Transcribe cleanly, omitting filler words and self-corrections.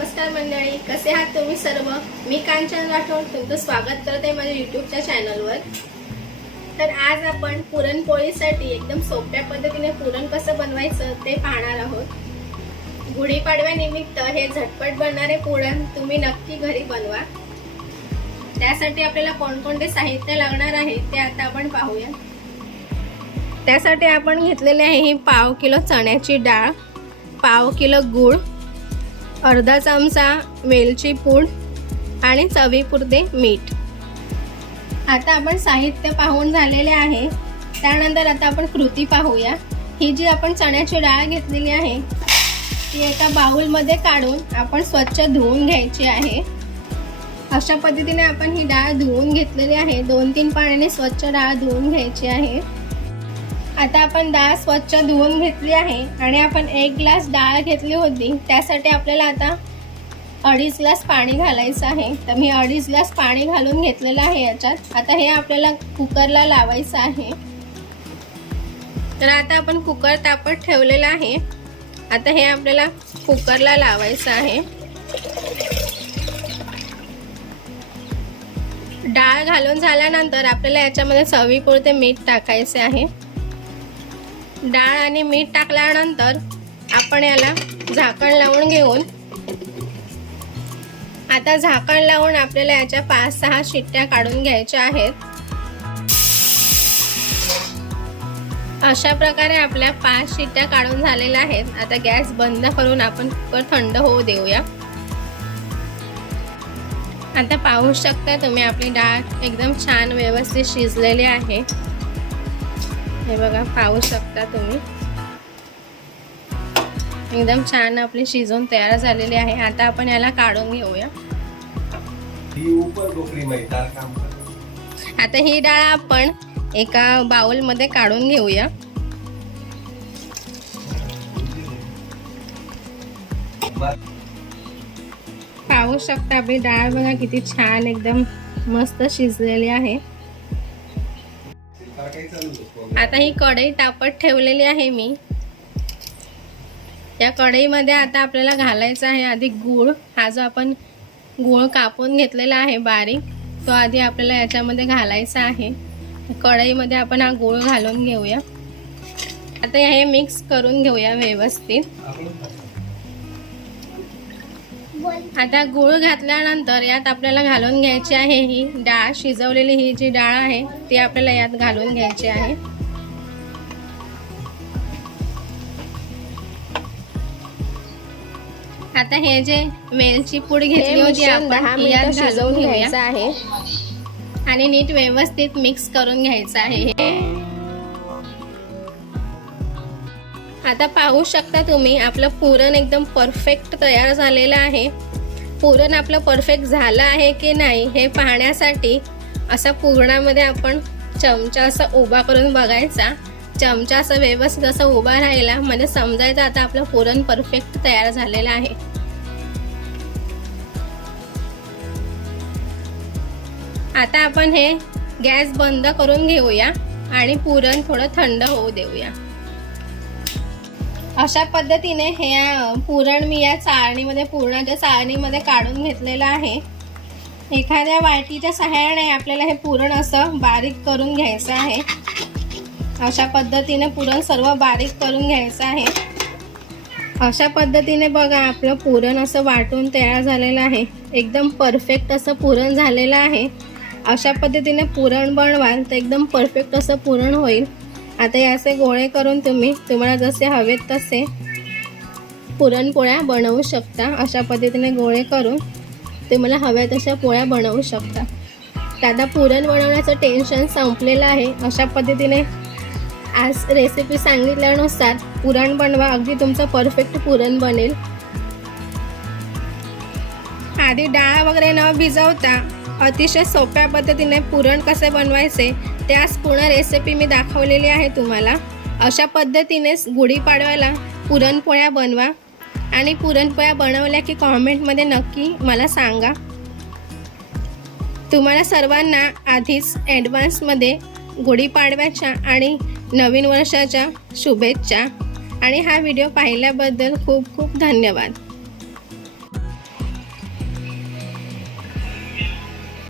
नमस्कार मंडळी, कसे आहात तुम्ही सर्व। मी कांचन राठोड तुमचं स्वागत करते माझ्या यूट्यूबच्या चॅनलवर। तर आज आपण पुरणपोळीसाठी एकदम सोप्या पद्धतीने पुरण कसं बनवायचं ते पाहणार आहोत। गुढीपाडव्यानिमित्त हे झटपट बनणारे पुरण तुम्ही नक्की घरी बनवा। त्यासाठी आपल्याला कोणकोणते साहित्य लागणार आहे ते आता आपण पाहूया। त्यासाठी आपण घेतलेले आहे ही पाव किलो चण्याची डाळ, पाव किलो गूळ, अर्धा चमचा वेलची पूड आणि चवीपुरते मीठ। आता आपण साहित्य पाहून झालेले आहे। त्यानंतर आता आपण कृती पाहूया। ही जी आपण चण्याची डाळ घेतलेली आहे ती एका बाउलमध्ये काढून आपण स्वच्छ धुवून घ्यायची आहे। अशा पद्धतीने आपण ही डाळ धुवून घेतलेली आहे। 2-3 पाण्याने स्वच्छ डाळ धुवून घ्यायची आहे। आता आपण डाळ स्वच्छ धुवून घेतली आहे आणि आपण 1 ग्लास डाळ घेतली होती, त्यासाठी आपल्याला आता 2.5 ग्लास पाणी घालायचं आहे। तर मी 2.5 ग्लास पाणी घालून घेतलेलं आहे याच्यात। आता हे आपल्याला कुकरला लावायचं आहे। तर आता आपण कुकर तापत ठेवलेला आहे। आता हे आपल्याला कुकरला लावायचं आहे। डाळ घालून झाल्यानंतर आपल्याला याच्यामध्ये चवीपुरते मीठ टाकायचे आहे। डाळ आणि मीठ टाकल्यानंतर आपण याला झाकण लावून घेऊन आता झाकण लावून आपल्याला याच्या 5-6 शिट्ट्या काढून घ्यायच्या आहेत। अशा प्रकारे आपल्या 5 शिट्ट्या काढून झालेल्या आहेत। आता गॅस बंद करून आपण कुकर थंड होऊ देऊया। आता पाहू शकता तुम्ही आपली डाळ एकदम छान व्यवस्थित शिजलेली आहे। हे बघा, पाहू शकता तुम्ही एकदम छान आपली शिजून तयार झालेली आहे। आता आपण याला काढून घेऊया। आता ही डाळ आपण एका बाउल मध्ये काढून घेऊया। पाहू शकता आपली डाळ बघा किती छान एकदम मस्त शिजलेली आहे। आता ही कढई तापत ठेवलेली आहे मी। या कढईमध्ये आता आपल्याला घालायचा आहे आधी गूळ। हा जो आपण गूळ कापून घेतलेला आहे बारीक, तो आधी आपल्याला याच्यामध्ये घालायचा आहे। कढईमध्ये आपण हा गूळ घालून घेऊया। आता हे मिक्स करून घेऊया व्यवस्थित। आता गूळ घातल्यानंतर यात आपल्याला घालून घ्यायची आहे ही डाळ। शिजवलेली ही जी डाळ आहे ती आपल्याला यात घालून घ्यायची आहे। आता हे जे वेलची पूड घेतली होती आपण यात घालून घ्यायचं आहे आणि नीट व्यवस्थित मिक्स करून घ्यायचं आहे। आता पाहू शकता तुम्ही आपलं पुरण एकदम परफेक्ट तयार झालेलं आहे। पुरण आपलं परफेक्ट झालं आहे की नाही हे पाहण्यासाठी असा पुरणामध्ये आपण चमचा असा उभा करून बघायचा। चमचा असा व्यवस्थित असा उभा राहिला म्हणजे समजायचं आता आपलं पुरण परफेक्ट तयार झालेलं आहे। आता आपण हे गॅस बंद करून घेऊया आणि पुरण थोडं थंड होऊ देऊया। अशा पद्धतीने हे पुरण मी या चाळणीमध्ये पुरणाच्या चाळणीमध्ये काढून घेतलेलं आहे। एखाद्या वाटीच्या सहाय्याने आपल्याला हे पुरण असं बारीक करून घ्यायचं आहे। अशा पद्धतीने पुरण सर्व बारीक करून घ्यायचं आहे। अशा पद्धतीने बघा आपलं पुरण असं वाटून तयार झालेलं आहे। एकदम परफेक्ट असं पुरण झालेलं आहे। अशा पद्धतीने पुरण बनवाल तर एकदम परफेक्ट असं पुरण होईल। आता याचे गोळे करून तुम्हाला जसे हवेत तसे पुरणपोळ्या बनवू शकता। अशा पद्धतीने गोळे करून तुम्हाला हव्या तशा पोळ्या बनवू शकता। आता पुरण बनवण्याचं टेन्शन संपलेलं आहे। अशा पद्धतीने आज रेसिपी सांगितल्यानुसार पुरण बनवा, अगदी तुमचं परफेक्ट पुरण बनेल। आधी डाळ वगैरे न भिजवता अतिशय सोप्या पद्धतीने पुरण कसे बनवायचे त्यास पूर्ण रेसिपी मी दाखवलेली आहे तुम्हाला। अशा पद्धतीनेच गुढीपाडव्याला पुरणपोळ्या बनवा आणि पुरणपोळ्या बनवल्या की कॉमेंटमध्ये नक्की मला सांगा। तुम्हाला सर्वांना आधीच ॲडव्हान्समध्ये गुढीपाडव्याच्या आणि नवीन वर्षाच्या शुभेच्छा आणि हा व्हिडिओ पाहिल्याबद्दल खूप खूप धन्यवाद।